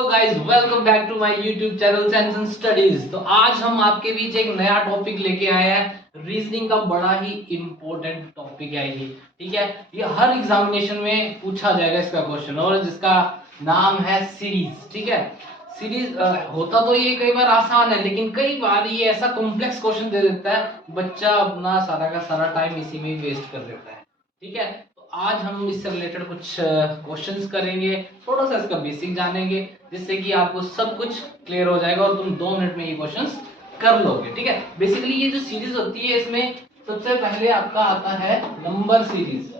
तो guys welcome back to my YouTube channel science and studies. तो आज हम आपके बीच एक नया टॉपिक लेके आए हैं। रीजनिंग का बड़ा ही इंपॉर्टेंट टॉपिक है ये, ठीक है। ये हर एग्जामिनेशन में पूछा जाएगा इसका क्वेश्चन, और जिसका नाम है सीरीज, ठीक है। सीरीज होता तो ये कई बार आसान है, लेकिन कई बार ये ऐसा कॉम्प्लेक्स क्वेश्चन दे देता है, बच्चा अपना सारा का सारा टाइम इसी में वेस्ट कर देता है, ठीक है। आज हम इससे रिलेटेड कुछ क्वेश्चंस करेंगे, थोड़ा सा इसका बेसिक जानेंगे, जिससे कि आपको सब कुछ क्लियर हो जाएगा और तुम 2 मिनट में ये क्वेश्चंस कर लोगे, ठीक है। बेसिकली ये जो सीरीज होती है, इसमें सबसे पहले आपका आता है नंबर सीरीज,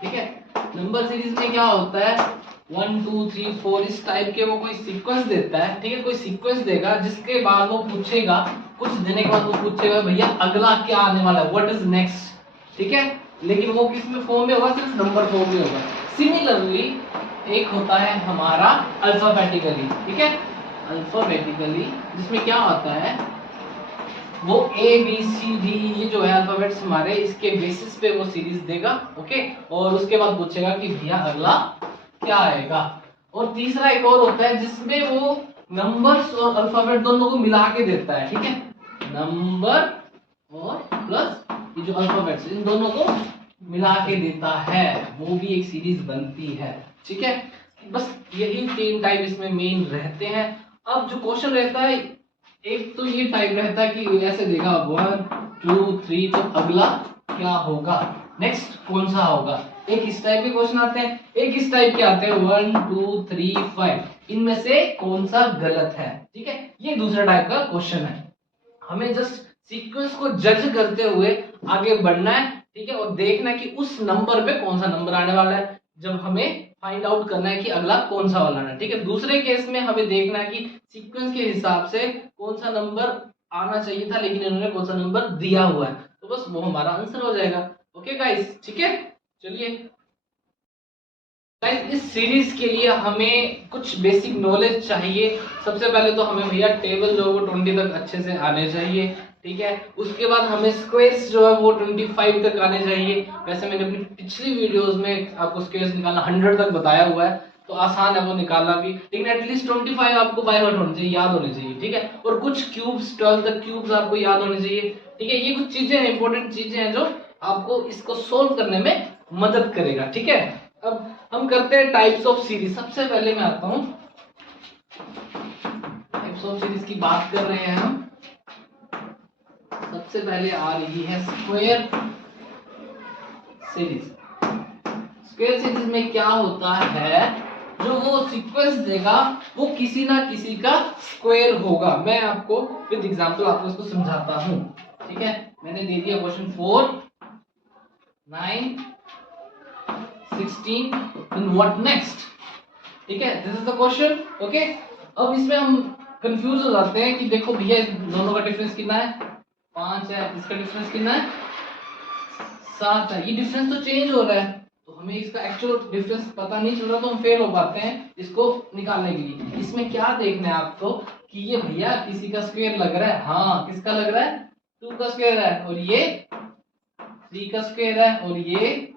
ठीक है। नंबर सीरीज में क्या होता है, 1 2 3 4 इस टाइप के वो कोई सीक्वेंस देता है, ठीक है। कोई सीक्वेंस देगा, जिसके बाद वो पूछेगा, कुछ देने के बाद वो पूछेगा भैया अगला क्या आने वाला है, व्हाट इज नेक्स्ट, ठीक है। लेकिन वो किस में फॉर्म में होगा, सिर्फ नंबर फॉर्म में होगा। सिमिलरली एक होता है हमारा अल्फाबेटिकली, ठीक है। अल्फाबेटिकली जिसमें क्या होता है, वो ए बी सी डी, ये जो है अल्फाबेट्स हमारे, इसके बेसिस पे वो सीरीज देगा, ओके। और उसके बाद पूछेगा कि भैया अगला क्या आएगा। और तीसरा एक और होता है, जिसमें वो नंबर्स और अल्फाबेट दोनों को मिला के देता है, ठीक है। नंबर और प्लस ये जो अल्फाबेट्स, इन दोनों को मिला के देता है, वो भी एक सीरीज बनती है, ठीक है। बस यही 3 टाइप इसमें मेन रहते हैं। अब जो क्वेश्चन रहता है, एक तो ये टाइप रहता है कि ऐसे देगा 1 2 3, तो अगला क्या होगा, नेक्स्ट कौन सा होगा। एक इस टाइप के क्वेश्चन आते हैं, एक इस टाइप के आते हैं 1 2 3 5, इनमें से कौन सा गलत है, ठीक है। ये दूसरा टाइप का क्वेश्चन है। हमें जस्ट सीक्वेंस को जज करते हुए आगे बढ़ना है, ठीक है। और देखना है कि उस नंबर पे कौन सा नंबर आने वाला है, जब हमें फाइंड आउट करना है कि अगला कौन सा वाला है, ठीक है। दूसरे केस में हमें देखना है कि सीक्वेंस के हिसाब से कौन सा नंबर आना चाहिए था, लेकिन इन्होंने कौन सा नंबर दिया हुआ है, तो बस वो हमारा आंसर हो जाएगा। ओके गाइस, ठीक है। चलिए गाइस, इस सीरीज के लिए हमें कुछ बेसिक नॉलेज चाहिए। सबसे पहले तो हमें भैया टेबल जो है वो 20 तक अच्छे से आने चाहिए, ठीक है। उसके बाद हमें स्क्वायर्स जो है वो 25 तक आने चाहिए। वैसे मैंने अपनी पिछली वीडियोस में आपको स्क्वायर्स निकालना 100 तक बताया हुआ है, तो आसान है वो निकालना भी, लेकिन एटलीस्ट 25 आपको बाय हार्ट होने चाहिए, याद होने चाहिए, ठीक है। और कुछ क्यूब्स, 12 तक क्यूब्स आपको याद होने चाहिए, ठीक है। ये कुछ चीजें हैं, इंपॉर्टेंट चीजें हैं, जो आपको इसको सोल्व करने में मदद करेगा, ठीक है। अब हम करते हैं टाइप्स ऑफ सीरीज। सबसे पहले मैं आता हूं, टाइप्स ऑफ सीरीज की बात कर रहे हैं हम। सबसे पहले आ रही है स्क्वायर सीरीज। स्क्वायर सीरीज में क्या होता है, जो वो सीक्वेंस देगा वो किसी ना किसी का स्क्वायर होगा। मैं आपको विद एग्जांपल आपको इसको समझाता हूं, ठीक है। मैंने दे दिया क्वेश्चन 4 9 16 then what next, ठीक है। This is the question, okay. अब इसमें हम कंफ्यूज हो जाते हैं कि देखो भैया इस दोनों का डिफरेंस कितना है, 5 है, इसका डिफरेंस कितना है, 7 है। ये डिफरेंस तो चेंज हो रहा है, तो हमें इसका एक्चुअल डिफरेंस पता नहीं चल रहा, तो हम फेल हो पाते हैं इसको निकालने के लिए। इसमें क्या देखना है आपको कि ये भैया किसी का स्क्वायर लग रहा है, हाँ किसका लग रहा है, 2 का स्क्वायर है, और ये 3 का स्क्वायर है, और ये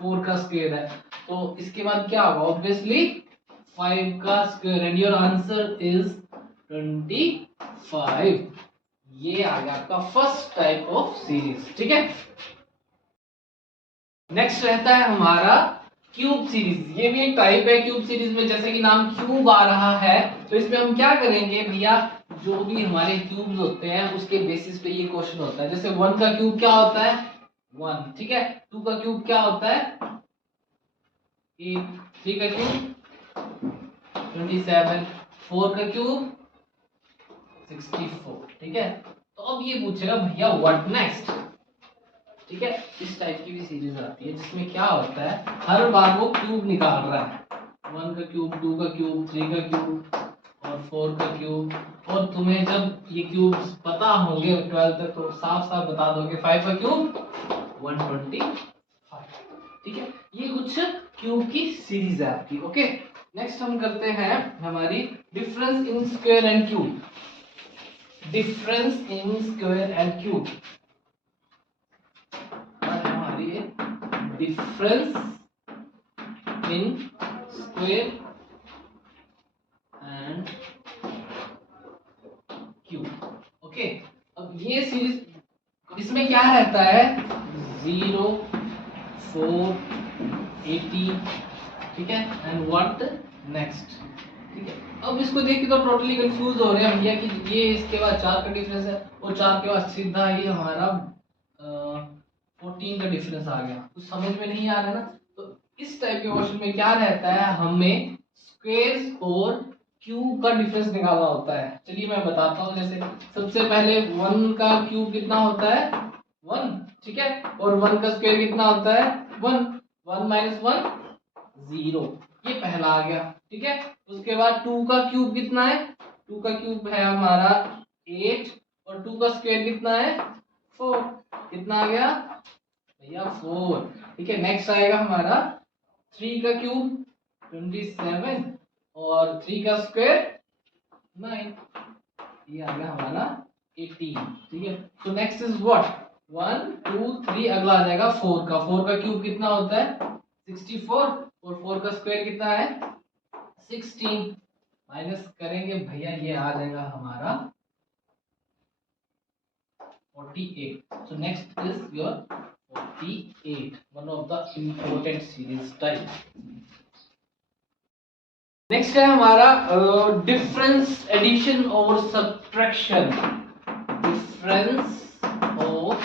4 का स्क्वायर है। तो इसके बाद क्या होगा, ऑब्वियसली 5 का square, and your answer is 25। ये आ गया आपका फर्स्ट टाइप ऑफ सीरीज, ठीक है। नेक्स्ट रहता है हमारा क्यूब सीरीज। ये भी एक टाइप है क्यूब सीरीज में, जैसे कि नाम क्यूब आ रहा है, तो इसमें हम क्या करेंगे भैया, जो भी हमारे क्यूब्स होते हैं उसके बेसिस पे ये क्वेश्चन होता है। जैसे 1 का क्यूब क्या होता है, 1, ठीक है। 2 का क्यूब क्या होता है, 8, 3 का क्यूब 27, 4 का क्यूब 64, ठीक है। तो अब ये पूछेगा भैया व्हाट नेक्स्ट, ठीक है। इस टाइप की भी सीरीज आती है, जिसमें क्या होता है, हर बार वो क्यूब निकाल रहा है, 1 का क्यूब, 2 का क्यूब, 3 का क्यूब और 4 का क्यूब। और तुम्हें जब ये क्यूब्स पता होंगे 12 तक, तो साफ साफ बता दोगे 5 का क्यूब 125, ठीक है। ये कुछ क्यूब की सीरीज है आपकी, ओके। नेक्स्ट हम करते हैं हमारी difference in square and cube. Difference in square and cube, हमारी डिफरेंस इन स्क्वायर ये सीरीज, इसमें क्या रहता है 0 4 80, ठीक है, एंड व्हाट नेक्स्ट, ठीक है। अब इसको देख के तो टोटली कंफ्यूज हो रहे हैं भैया कि ये इसके बाद 4 का डिफरेंस है और 4 के बाद सीधा ये हमारा 14 का डिफरेंस आ गया, कुछ समझ में नहीं आ रहा है ना। तो इस टाइप के क्वेश्चन में क्या रहता है, हमें स्क्वायर्स और क्यूब का डिफरेंस निकालना होता है। चलिए मैं बताता हूँ। जैसे सबसे पहले 1 का क्यूब कितना होता है 1, ठीक है, और 1 का स्क्वायर कितना होता है 1, 1 माइनस 1 0, ये पहला आ गया, ठीक है। उसके बाद 2 का क्यूब कितना है, 2 का क्यूब है हमारा 8 और 2 का स्क्वायर कितना है 4, कितना आ गया भैया 4, ठीक है। नेक्स्ट आएगा हमारा 3 का क्यूब 27 और 3 का स्क्वायर 9, ये आ गया हमारा 18, ठीक है। तो नेक्स्ट इज व्हाट 1 2 3, अगला आ जाएगा 4 का, 4 का क्यूब कितना होता है 64 और 4 का स्क्वायर कितना है 16, माइनस करेंगे भैया ये आ जाएगा हमारा 48। So next is your 48, one of the important series type. Next है हमारा डिफरेंस एडिशन और subtraction, difference of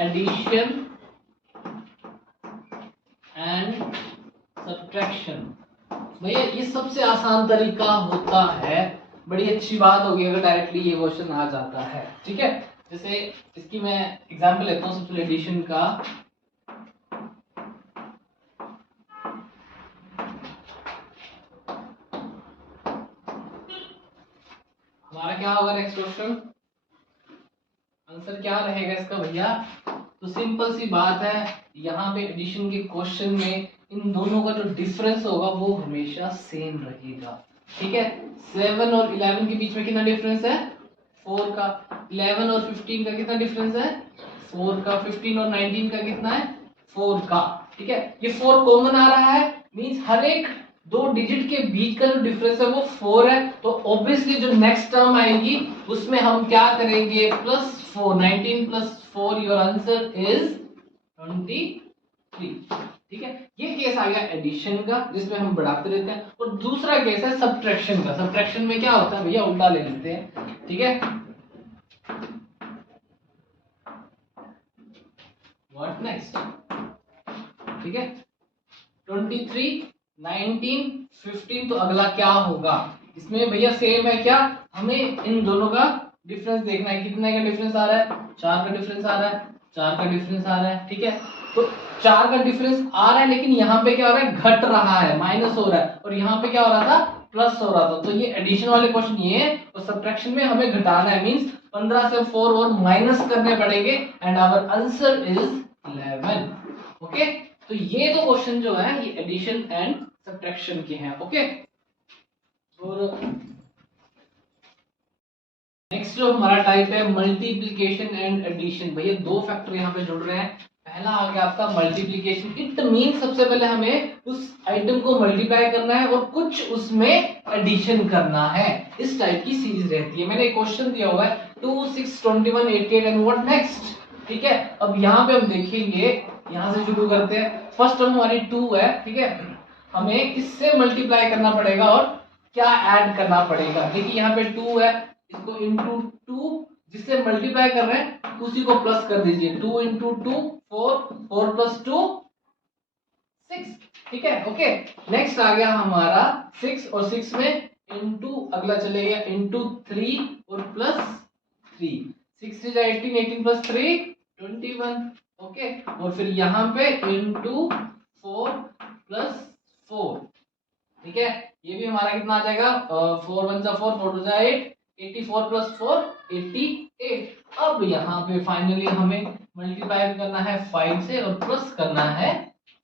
addition and subtraction. भैया ये सबसे आसान तरीका होता है, बड़ी अच्छी बात होगी अगर डायरेक्टली ये क्वेश्चन आ जाता है, ठीक है। जैसे इसकी मैं एग्जांपल लेता हूँ सबसे एडिशन का। हमारा क्या होगा नेक्स्ट क्वेश्चन, आंसर क्या रहेगा इसका भैया। तो सिंपल सी बात है, यहाँ पे एडिशन के क्वेश्चन में इन दोनों का जो डिफरेंस होगा वो हमेशा सेम रहेगा, ठीक है। 7 और 11 के बीच में कितना डिफरेंस है 4 का, 11 और 15 का कितना डिफरेंस है 4 का, 15 और 19 का कितना है 4 का, ठीक है। ये 4 कॉमन आ रहा है, मींस हर एक दो डिजिट के बीच का जो डिफरेंस है वो 4 है। तो ऑब्वियसली जो नेक्स्ट टर्म आएगी उसमें हम क्या करेंगे +4, 19 + 4, योर आंसर इज 23, ठीक है। ये केस आ गया एडिशन का जिसमें हम बढ़ाते रहते हैं, और दूसरा केस है सब्ट्रैक्शन का। सब्ट्रैक्शन में क्या होता है भैया, उल्टा ले लेते हैं, ठीक है। व्हाट नेक्स्ट, ठीक है। 23 19 15, तो अगला क्या होगा इसमें भैया सेम है क्या, हमें इन दोनों का डिफरेंस देखना है। कितने का डिफरेंस आ रहा है 4 का डिफरेंस आ रहा है, 4 का डिफरेंस आ रहा है, ठीक है। तो 4 का डिफरेंस आ रहा है, लेकिन यहाँ पे क्या हो रहा है घट रहा है, माइनस हो रहा है, और यहाँ पे क्या हो रहा था प्लस हो रहा था। तो ये एडिशन वाले क्वेश्चन ये है, और सब्ट्रैक्शन में हमें घटाना है, मींस 15 से 4 और माइनस करने पड़ेंगे, and our answer is 11, okay. तो ये दो क्वेश्चन जो है ये एडिशन एंड सब्ट्रैक्शन के हैं, ओके। और नेक्स्ट जो हमारा टाइप है मल्टीप्लिकेशन एंड एडिशन। भैया दो फैक्टर यहाँ पे जुड़ रहे हैं। पहला आ गया आपका मल्टीप्लिकेशन, इट मीन सबसे पहले हमें उस आइटम को मल्टीप्लाई करना है और कुछ उसमें एडिशन करना है, इस टाइप की सीरीज रहती है। मैंने एक क्वेश्चन दिया हुआ है 2 6 21 88 एंड व्हाट नेक्स्ट, ठीक है। अब यहाँ पे हम देखेंगे, यहाँ से शुरू करते हैं। फर्स्ट टर्म हमारी 2 है, ठीक है, हमें इससे मल्टीप्लाई करना पड़ेगा और क्या ऐड करना पड़ेगा। देखिए यहाँ पे 2 है, इसको इंटू 2, जिससे मल्टीप्लाई कर रहे हैं उसी को प्लस कर दीजिए, 2 इंटू 2 4, 4 + 2 6, ठीक है, ओके। नेक्स्ट आ गया हमारा 6, और 6 में इंटू अगला चलेगा इंटू 3 और +3, 6 3 18, 18 + 3 21, ओके। और फिर यहाँ पे इंटू 4 + 4, ठीक है। ये भी हमारा कितना आ जाएगा 4 1 जा 4, 4 2 जा 8, 84 + 4 88। अब यहाँ पे फाइनली हमें मल्टीप्लाई करना है 5 से और प्लस करना है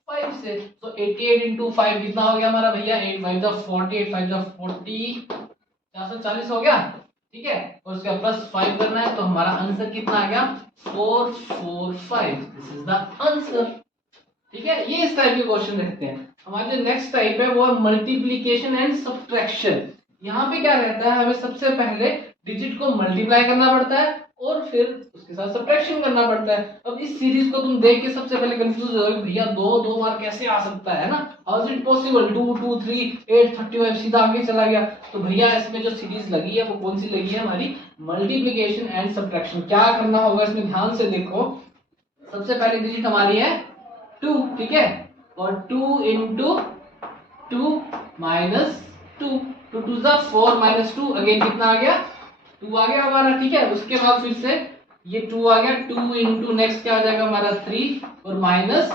5 से। तो 88 × 5 कितना हो गया हमारा भैया, 8 5 जा 40, 8 5 जा 40, 440 हो गया, ठीक है। और उसका +5 करना है, तो हमारा आंसर कितना आ गया 445, दिस इज द आंसर, ठीक है। ये इस टाइप के क्वेश्चन रहते हैं। हमारे जो नेक्स्ट टाइप है वो है मल्टीप्लिकेशन एंड सब्ट्रैक्शन। यहाँ पे क्या रहता है, हमें सबसे पहले डिजिट को मल्टीप्लाई करना पड़ता है और फिर उसके साथ सब्ट्रैक्शन करना पड़ता है। अब इस सीरीज को तुम देख के सबसे पहले कंफ्यूज हो भैया दो बार कैसे आ सकता है ना, हाउ इज इट पॉसिबल, 2 2 3 8 35 सीधा आगे चला गया। तो भैया इसमें जो सीरीज लगी है वो कौन सी लगी है, हमारी मल्टीप्लीकेशन एंड सब्ट्रैक्शन। क्या करना होगा इसमें, ध्यान से देखो, सबसे पहली डिजिट हमारी है 2, ठीक है, और 2 इंटू 2 माइनस 2, 2 2 4 माइनस 2, अगेन कितना आ गया, 2 आ गया हमारा, ठीक है। उसके बाद फिर से ये 2 आ गया, 2 इंटू नेक्स्ट क्या आ जाएगा हमारा 3 और माइनस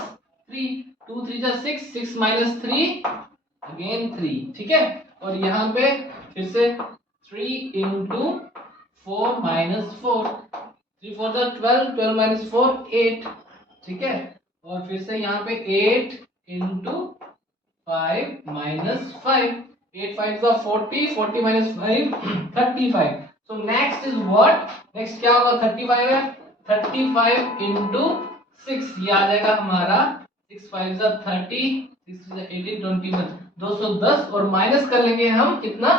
3, 2 3 6, 6 माइनस 3 अगेन 3, ठीक है। और यहाँ पे फिर से 3 इंटू 4 माइनस 4, 3 4 12, 12 माइनस 4 8, ठीक है। और फिर से यहाँ पे 8 into 5 minus 5, 8 5 40, 40 minus 5 35। So next is what, next क्या होगा, 35 है, 35 इंटू 6, ये आ जाएगा हमारा 6 5 30, 6 18 21, 210, और माइनस कर लेंगे हम कितना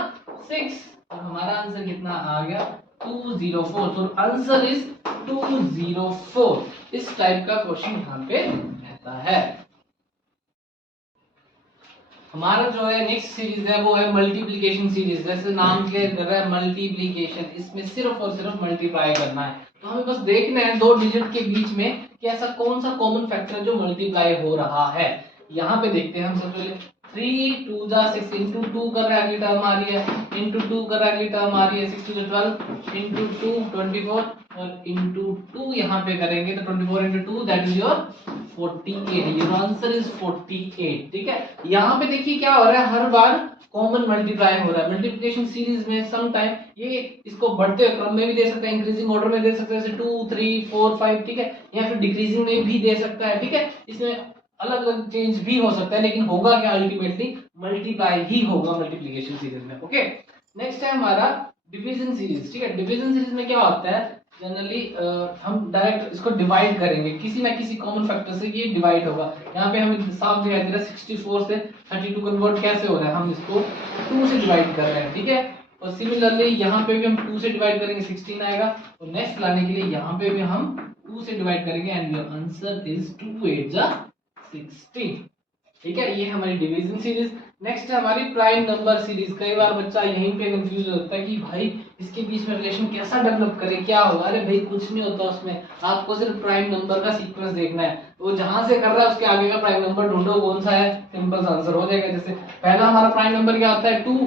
6, और हमारा आंसर कितना आ गया 204। So answer is 204। इस टाइप का क्वेश्चन यहाँ पे रहता है। हमारा जो है नेक्स्ट सीरीज है वो है मल्टीप्लिकेशन सीरीज। जैसे नाम क्लियर कर रहा है मल्टीप्लिकेशन, इसमें सिर्फ और सिर्फ मल्टीप्लाई करना है। तो हमें बस देखना है दो डिजिट के बीच में कि ऐसा कौन सा कॉमन फैक्टर है जो मल्टीप्लाई हो रहा है। यहाँ पे देखते हैं हम सबसे पहले 3 2 6 इंटू 2 कर रहा है, अगली टर्म आ रही है, इंटू 2 कर रहा है, अगली टर्म आ रही है, 6 2 12 इंटू 2 24, और इंटू 2 यहाँ पे करेंगे तो 24 into 2 that is your 48। Your answer is 48, ठीक है। यहाँ पे देखिए क्या हो रहा है, हर बार कॉमन मल्टीप्लाई हो रहा है। मल्टीप्लिकेशन सीरीज में सम टाइम ये इसको बढ़ते हुए क्रम में भी दे सकता है, इंक्रीजिंग ऑर्डर में दे सकता है, जैसे 2 3 4 5, ठीक है, या फिर डिक्रीजिंग में भी दे सकता है, ठीक है। इसमें अलग अलग चेंज भी हो सकता है, लेकिन होगा क्या, अल्टीमेटली मल्टीप्लाई ही होगा मल्टीप्लिकेशन सीरीज में। ओके, नेक्स्ट है हमारा डिवीजन सीरीज, ठीक है। डिवीजन सीरीज में क्या होता है, जनरली हम डायरेक्ट इसको डिवाइड करेंगे, किसी ना किसी कॉमन फैक्टर से ये डिवाइड होगा। यहाँ पे हमें साफ दिखाई दे रहा है 64 से 32 कन्वर्ट कैसे हो रहा है, हम इसको 2 से डिवाइड कर रहे हैं, ठीक है। और सिमिलरली यहाँ पे भी हम 2 से डिवाइड करेंगे 16 आएगा, और नेक्स्ट लाने के लिए यहाँ पे भी हम 2 से डिवाइड करेंगे, एंड योर आंसर इज 2 8 जा 16, ठीक है। ये हमारी डिवीजन सीरीज। नेक्स्ट है हमारी प्राइम नंबर सीरीज। कई बार बच्चा यहीं पे कंफ्यूज होता है कि भाई इसके बीच में रिलेशन कैसा डेवलप करें, क्या होगा। अरे भाई कुछ नहीं होता उसमें, आपको सिर्फ प्राइम नंबर का सीक्वेंस देखना है, वो जहां से कर रहा है उसके आगे का प्राइम नंबर ढूंढो कौन सा है, सिंपल सा आंसर हो जाएगा। जैसे पहला हमारा प्राइम नंबर क्या होता है 2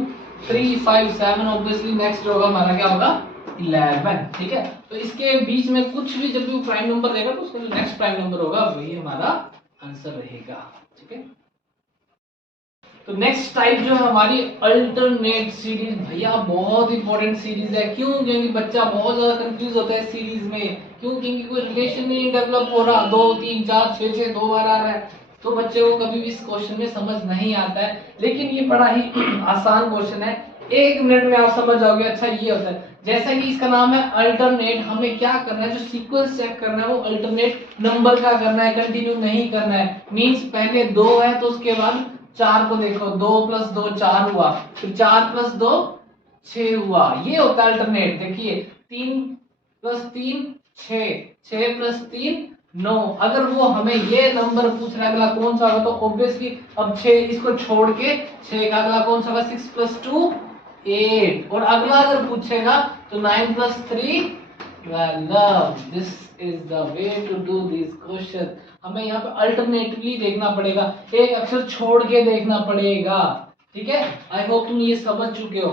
3 5 7, ऑब्वियसली नेक्स्ट होगा हमारा क्या होगा 11, ठीक है। तो इसके बीच में कुछ भी जब भी प्राइम नंबर रहेगा तो उसका जो नेक्स्ट प्राइम नंबर होगा वही हमारा आंसर रहेगा, ठीक है। तो नेक्स्ट टाइप जो है हमारी अल्टरनेट सीरीज, भैया बहुत इंपॉर्टेंट सीरीज है। क्यों, क्योंकि बच्चा बहुत ज्यादा कंफ्यूज होता है सीरीज में। क्यों, क्योंकि कोई रिलेशन नहीं डेवलप हो रहा, 2 3 4 6 से 2 बार आ रहा है, तो बच्चे को कभी भी इस क्वेश्चन में समझ नहीं आता है। लेकिन ये बड़ा ही आसान क्वेश्चन है, 1 मिनट में आप समझ जाओगे। अच्छा ये होता है, जैसा कि इसका नाम है अल्टरनेट, हमें क्या करना है, जो सीक्वेंस चेक करना है वो अल्टरनेट नंबर का करना है, कंटिन्यू नहीं करना है। मींस पहले 2 है तो उसके बाद 4 को देखो, 2 + 2 4 हुआ, फिर 4 + 2 6 हुआ, ये होता है अल्टरनेट। देखिए 3 + 3 6, 6 + 3 9। अगर वो हमें ये नंबर पूछ रहा है अगला कौन सा होगा, तो ऑब्वियसली अब 6 इसको छोड़ के 6 का अगला कौन सा होगा, 6 + 2 8। और अगला अगर पूछेगा तो 9 + 3 12। This is the way to do this question. हमें यहाँ पे अल्टरनेटिवली देखना पड़ेगा, एक अक्षर छोड़ के देखना पड़ेगा, ठीक है। आई होप तुम ये समझ चुके हो।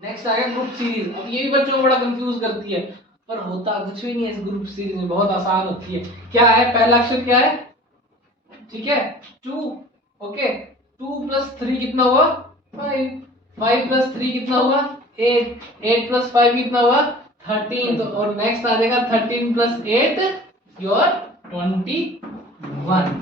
नेक्स्ट आ गया ग्रुप सीरीज। अब ये भी बच्चों को बड़ा कंफ्यूज करती है, पर होता कुछ भी नहीं है इस ग्रुप सीरीज में, बहुत आसान होती है। क्या है, पहला अक्षर क्या है, ठीक है 2, ओके। 2 + 3 कितना हुआ 5, 5 + 3 कितना हुआ 8, 8 + 5 कितना हुआ 13। तो और नेक्स्ट आ जाएगा 13 + 8 योर 21।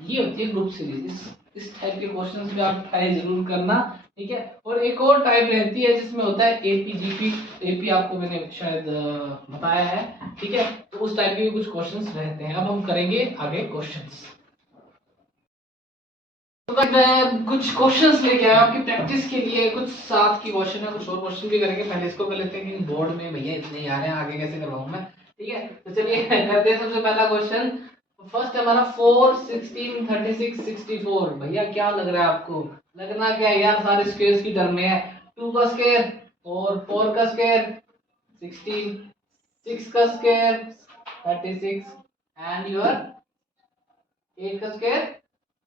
ये होती है ग्रुप सीरीज। इस टाइप के क्वेश्चंस पे आप ट्राई जरूर करना, ठीक है। और एक और टाइप रहती है जिसमें होता है एपी जीपी। एपी आपको मैंने शायद बताया है, ठीक है। तो उस टाइप के भी कुछ क्वेश्चंस रहते हैं। अब हम करेंगे आगे क्वेश्चंस। तो गाइस मैं कुछ क्वेश्चंस लेके आया आपकी प्रैक्टिस के लिए। कुछ साथ की क्वेश्चन है, कुछ और क्वेश्चन भी करेंगे। पहले इसको कर लेते हैं कि बोर्ड में भैया इतने आ रहे हैं, आगे कैसे करवाऊं मैं। ठीक है, तो चलिए करते हैं सबसे पहला क्वेश्चन। फर्स्ट है हमारा 4, 16, 36, 64। भैया क्या लग रहा है आपको? लगना क्या है यार, सारे स्क्वायर्स की टर्म में है। 2 का स्क्वायर और 4 का स्क्वायर 16, 6 का स्क्वायर 36 एंड योर 8 का स्क्वायर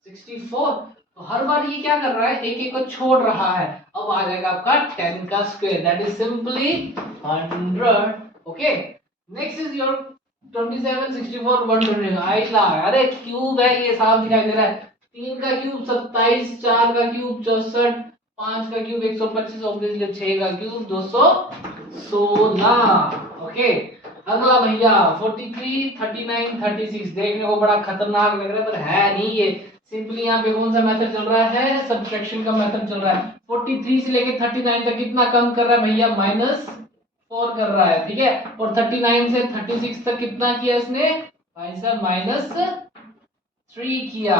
64। तो हर बार ये क्या कर रहा है, एक एक को छोड़ रहा है। अब आ जाएगा आपका 10 का square, that is simply 100। Okay, next is your 27, 64, 120। आइला, अरे क्यूब है ये, साफ दिखाई दे रहा है। 3 का क्यूब 27, 4 का क्यूब 64, 5 का क्यूब 125, ऑब्वियसली 6 का क्यूब 216। ओके, अगला भैया 43, 39, 36। देखने को बड़ा खतरनाक लग रहा है पर है नहीं ये। सिंपली यहाँ पे कौन सा मेथड चल रहा है? सब्ट्रैक्शन का मेथड चल रहा है। 43 से लेके 39 तक कितना कम कर रहा है भैया? -4 कर रहा है। ठीक है, और 39 से 36 तक कितना किया इसने भाई साहब? -3 किया।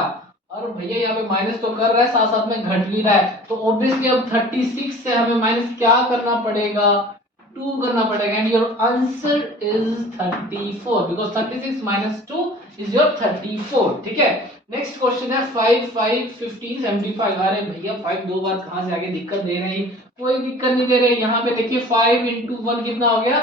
और भैया यहाँ पे माइनस तो कर रहा है, साथ साथ में घट भी रहा है। तो ऑब्वियसली अब 36 से हमें माइनस क्या करना पड़ेगा? 2 करना पड़ेगा। And your answer is 34 because 36 - 2 is your 34। ठीक है, नेक्स्ट क्वेश्चन है 5, 5, 15, 75। अरे भैया 5 दो बार कहां से आगे दिक्कत दे रहे हैं? कोई दिक्कत नहीं दे रहे। यहाँ पे देखिए 5 × 1 कितना हो गया?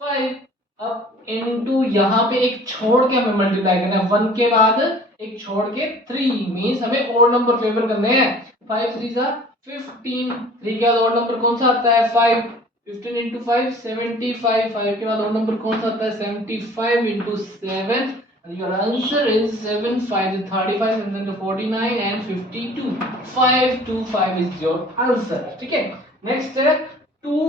5। अब इनटू यहाँ पे एक छोड़ के हमें मल्टीप्लाई करना है। 1 के बाद एक छोड़ के 3 मींस हमें ओड नंबर फेवर करने हैं। 5 3 सा 15। 3 के बाद ओड नंबर कौन सा आता है? 5। 15 × 5 75। 5 के बाद ओड नंबर कौन सा आता है? 75 × 7। Your answer is 7 5 is 35 and then 49 and 52. 525 is your answer. ठीक है, नेक्स्ट है 2,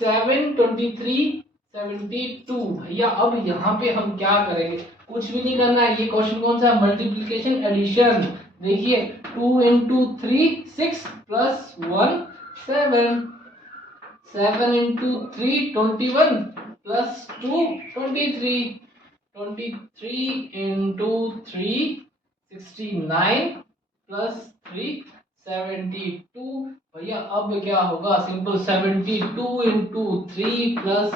7, 23, 72। भैया अब यहाँ पे हम क्या करेंगे? कुछ भी नहीं करना है। ये क्वेश्चन कौन सा? Multiplication addition. देखिए 2 × 3 6 प्लस 1 7। 7 × 3 21 प्लस 2 23। 23 × 3 69 प्लस 3 72। भैया अब क्या होगा? Simple 72 × 3 plus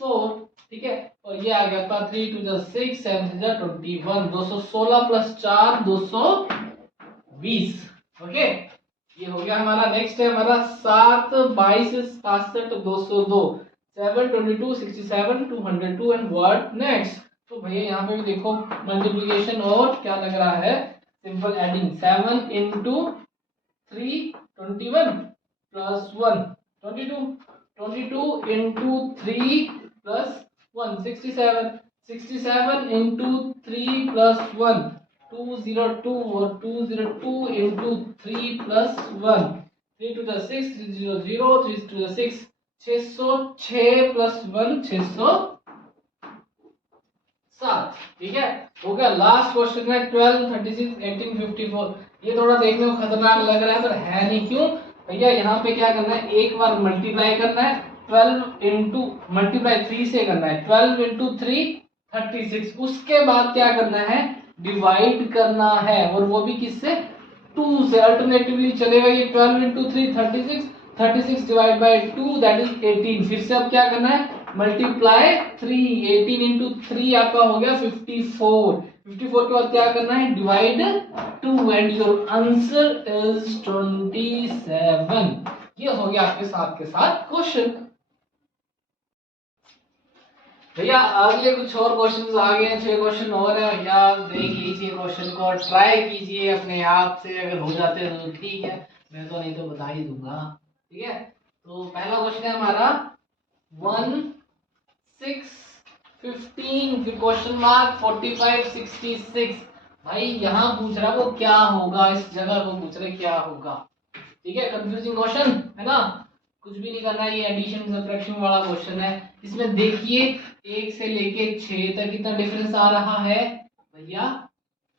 4। ठीक है, और ये आ गया था 3 2 6 7 3 21। 216 प्लस 4 220। ओके, ये हो गया हमारा। नेक्स्ट है हमारा 7, 22, 67, 202। 7 22 67 202 एंड व्हाट नेक्स्ट? तो भैया यहाँ पे भी देखो मल्टीप्लिकेशन और क्या लग रहा है? Simple adding. 7 × 3 21 plus 1 22। 22 × 3 plus 1 67। 67 × 3 plus 1 202 और 202 × 3 प्लस 1 3 2 6 300 3 2 6 606 प्लस 1 607। ठीक है, हो गया। लास्ट क्वेश्चन है 12, 36, 18, 54। ये थोड़ा देखने में खतरनाक लग रहा है पर है नहीं। क्यों भैया? यहाँ पे क्या करना है? एक बार मल्टीप्लाई करना है। 12 × मल्टीप्लाई 3 से करना है। 12 × 3 36। उसके बाद क्या करना है? डिवाइड करना है, और वो भी किससे? 2 से। अल्टरनेटिवली चलेगा ये 12 × 3 36। 36 डिवाइड बाय 2 दैट इज 18। फिर से अब क्या करना है? मल्टीप्लाई 3। 18 × 3 आपका हो गया 54। 54 के बाद क्या करना है? Divide 2 and your answer is 27। ये हो गया आपके साथ के साथ क्वेश्चन। भैया अगले कुछ और क्वेश्चन आ गए हैं। 6 क्वेश्चन और है भैया, देख लीजिए क्वेश्चन को, ट्राई कीजिए अपने आप से। अगर हो जाते हैं तो ठीक है, मैं तो नहीं तो बता ही दूंगा। ठीक है, तो पहला क्वेश्चन है हमारा 1 6 15 फिर क्वेश्चन मार्क 45 66। भाई यहाँ पूछ रहा है वो क्या होगा, इस जगह को पूछ रहे क्या होगा। ठीक है, कंफ्यूजिंग क्वेश्चन है ना, कुछ भी नहीं करना। ये एडिशन सब्ट्रैक्शन वाला क्वेश्चन है। इसमें देखिए 1 से लेके 6 तक कितना डिफरेंस आ रहा है भैया?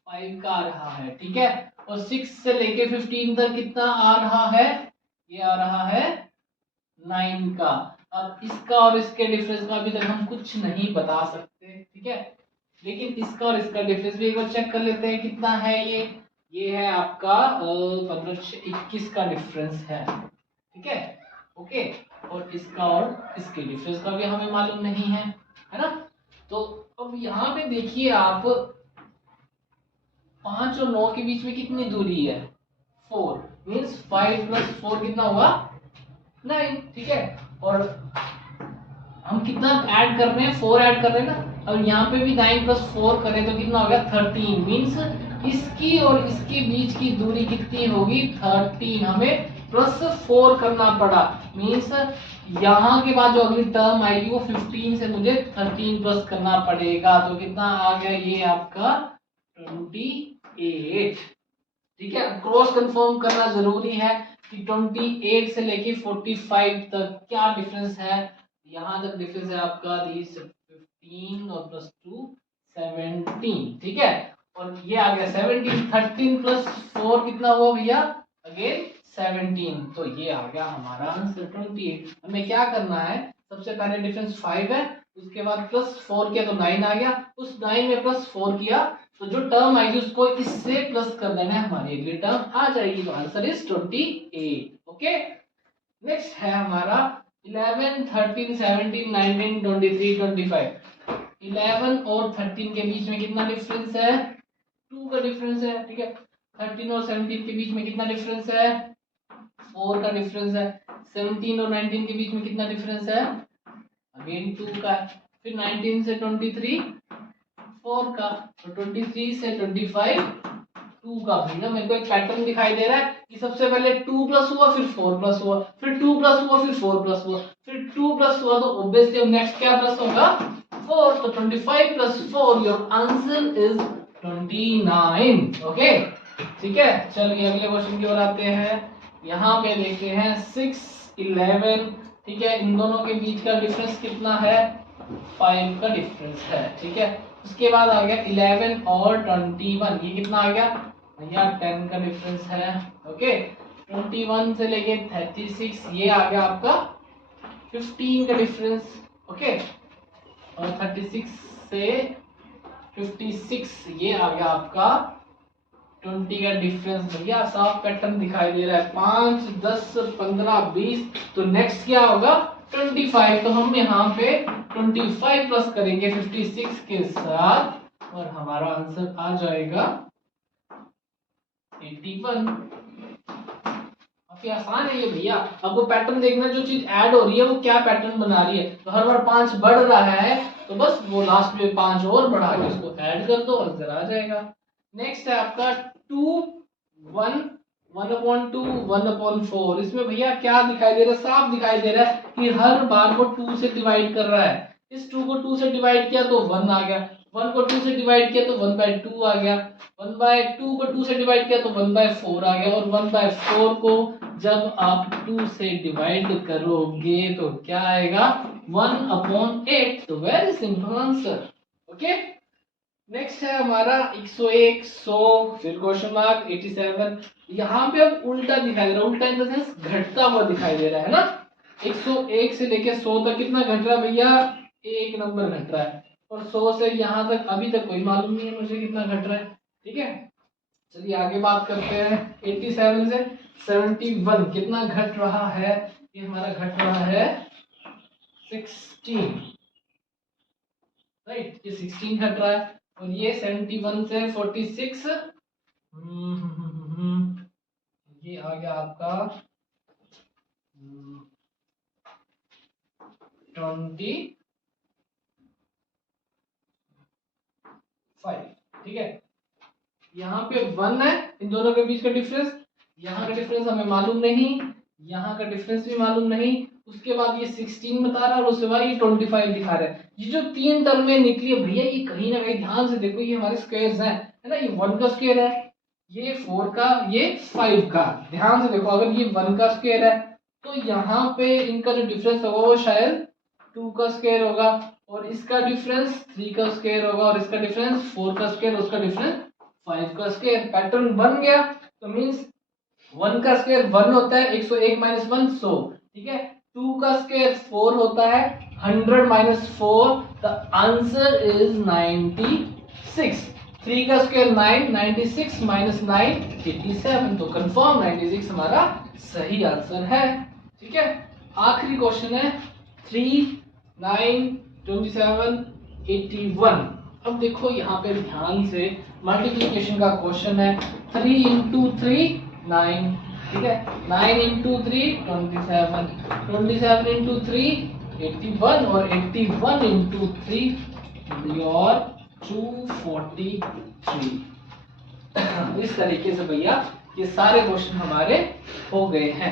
5 का आ रहा है। ठीक है, और 6 से लेके 15 तक कितना आ रहा है? ये आ रहा है 9 का। अब इसका और इसके डिफरेंस का अभी तक हम कुछ नहीं बता सकते। ठीक है, लेकिन इसका और इसका डिफरेंस भी एक बार चेक कर लेते हैं कितना है ये। ये है आपका 15 से 21 का डिफरेंस है, ठीक है, ओके। और इसका और इसके डिफरेंस का भी हमें मालूम नहीं है ना। तो अब यहाँ पे देखिए आप 5 और 9 के बीच में कितनी दूरी है, 4, मीन्स 5 + 4 कितना हुआ, 9, ठीक है। और हम कितना ऐड कर रहे हैं, 4 ऐड कर रहे हैं ना। अब यहाँ पे भी 9 + 4 करें तो कितना हो गया, 13, मीन्स इसकी और इसके बीच की दूरी कितनी होगी, 13। हमें +4 करना पड़ा, मीन्स यहाँ के बाद जो अगली टर्म आएगी वो 15 से मुझे 13 प्लस करना पड़ेगा। तो कितना आ गया, ये आपका 28, ठीक है। क्रॉस कंफर्म करना जरूरी है कि 28 से लेके 45 तक क्या डिफरेंस है। यहां तक डिफरेंस है आपका 15 और +2 17, ठीक है। और ये आ गया 17, 13 + 4 कितना हुआ भैया, अगेन 17। तो ये आ गया हमारा आंसर 28। हमें क्या करना है, सबसे पहले डिफरेंस 5 है, उसके बाद +4 किया तो 9 आ गया, उस 9 में +4 किया तो जो टर्म आएगी उसको इससे प्लस कर देना है, हमारी अगली टर्म आ जाएगी। तो आंसर इज 28, ओके। नेक्स्ट है हमारा 11, 13, 17, 19, 23, 25। 11 और 13 के बीच में कितना डिफरेंस है, 2 का डिफरेंस है, ठीक है। 13 और 17 के बीच में कितना डिफरेंस है, 4 का डिफरेंस है। 17 और 19 के बीच में कितना डिफरेंस है, अगेन 2 का। फिर 19 से 23 4 का, तो 23 से 25 2 का। भैया मेरे को एक पैटर्न दिखाई दे रहा है कि सबसे पहले 2 प्लस हुआ, फिर 4 प्लस हुआ, फिर 2 प्लस हुआ, फिर 4 प्लस हुआ, फिर 2 प्लस हुआ, तो ऑब्वियसली अब नेक्स्ट क्या प्लस होगा, 4। तो 25 + 4, योर आंसर इज 29, ओके, ठीक है। चलिए अगले क्वेश्चन की ओर आते हैं। यहाँ पे लेते हैं 6, 11, ठीक है। इन दोनों के बीच का डिफरेंस कितना है, 5 का डिफरेंस है, ठीक है। उसके बाद आ गया 11 और 21, ये कितना आ गया भैया, 10 का डिफरेंस है, ओके। 21 से लेके 36, ये आ गया आपका 15 का डिफरेंस, ओके। और 36 से 56, ये आ गया आपका 20 का डिफरेंस। भैया साफ पैटर्न दिखाई दे रहा है, 5, 10, 15, 20, तो नेक्स्ट क्या होगा 25। तो हम यहाँ पे 25 प्लस करेंगे 56 के साथ और हमारा आंसर आ जाएगा 81। काफी आसान है ये भैया, आपको पैटर्न देखना, जो चीज ऐड हो रही है वो क्या पैटर्न बना रही है। तो हर बार 5 बढ़ रहा है तो बस वो लास्ट में 5 और बढ़ा के उसको ऐड कर दो, आंसर आ जाएगा। नेक्स्ट है आपका 2, 1, 1/2, 1/4। इसमें भैया क्या दिखाई दे रहा है, साफ दिखाई दे रहा है कि हर बार को 2 से डिवाइड कर रहा है। इस 2 को 2 से डिवाइड किया तो 1 आ गया, 1 को 2 से डिवाइड किया तो 1/2 आ गया, 1/2 को 2 से डिवाइड किया तो 1/4 आ गया। और 1/4 को जब आप 2 से डिवाइड करोगे तो क्या आएगा, 1/8। तो very simple answer, okay. Next है हमारा 101, 100, फिर क्वेश्चन मार्क 87। यहाँ पे अब उल्टा दिखाई दे रहा है, उल्टा इन द सेंस घटता हुआ दिखाई दे रहा है ना। 101 से लेके 100 तक कितना घट रहा है भैया, 1 नंबर घट रहा है। और 100 से यहाँ तक अभी तक कोई मालूम नहीं है मुझे कितना घट रहा है, ठीक है। चलिए आगे बात करते हैं। 87 से 71 कितना घट रहा है, ये हमारा घट रहा है 16, राइट, ये 16 घट रहा है। और ये 71 से 46, ये आ गया आपका 25, ठीक है। यहाँ पे 1 है इन दोनों के बीच का डिफरेंस, यहाँ का डिफरेंस हमें मालूम नहीं, यहाँ का डिफरेंस भी मालूम नहीं। उसके बाद ये 16 बता रहा है और उसके बाद ये 25 दिखा रहा है। ये जो 3 टर्में निकली है भैया, ये कहीं ना कहीं ध्यान से देखो, ये हमारे स्क्वायर्स हैं, है ना। ये 1 का स्क्वायर है, ये 4 का, ये 5 का। ध्यान से देखो, अगर ये 1 का स्क्वायर है तो यहाँ पे इनका जो डिफरेंस होगा वो शायद 2 का स्क्वायर होगा, और इसका डिफरेंस 3 का स्क्वायर होगा, और इसका डिफरेंस 4 का स्क्वायर, उसका डिफरेंस 5 का स्क्वायर। पैटर्न बन गया। तो मींस 1 का स्क्वायर 1 होता है, 101 - 1 100, ठीक है। 2 का स्क्वायर 4 होता है, 100 - 4, द आंसर इज 96। 3 का स्क्वायर 9, 96 माइनस 9 87। तो कंफर्म 96 हमारा सही आंसर है। ठीक है, आखिरी क्वेश्चन है 3, 9, 27, 81। अब देखो यहाँ पे ध्यान से, मल्टीप्लिकेशन का क्वेश्चन है। 3 इंटू 3 9, ठीक है, 9 इंटू 3 27, 27 इंटू 3 81 और 81 इंटू 3 योर 243। इस तरीके से भैया ये सारे क्वेश्चन हमारे हो गए हैं।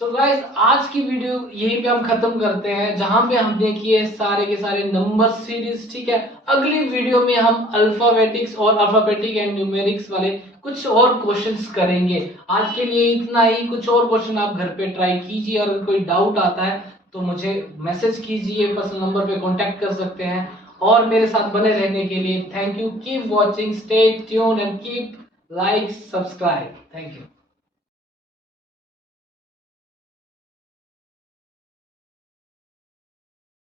सो गाइस, आज की वीडियो यहीं पे हम खत्म करते हैं, जहां पे हम देखिए सारे के सारे नंबर सीरीज। ठीक है, अगली वीडियो में हम अल्फाबेटिक्स और अल्फाबेटिक एंड न्यूमेरिक्स वाले कुछ और क्वेश्चंस करेंगे। आज के लिए इतना ही। कुछ और क्वेश्चन आप घर पे ट्राई कीजिए, अगर कोई डाउट आता है तो मुझे मैसेज कीजिए, पर्सनल नंबर पे कांटेक्ट कर सकते हैं। और मेरे साथ बने रहने के लिए thank you. Keep watching, stay tune and keep like, subscribe. Thank you.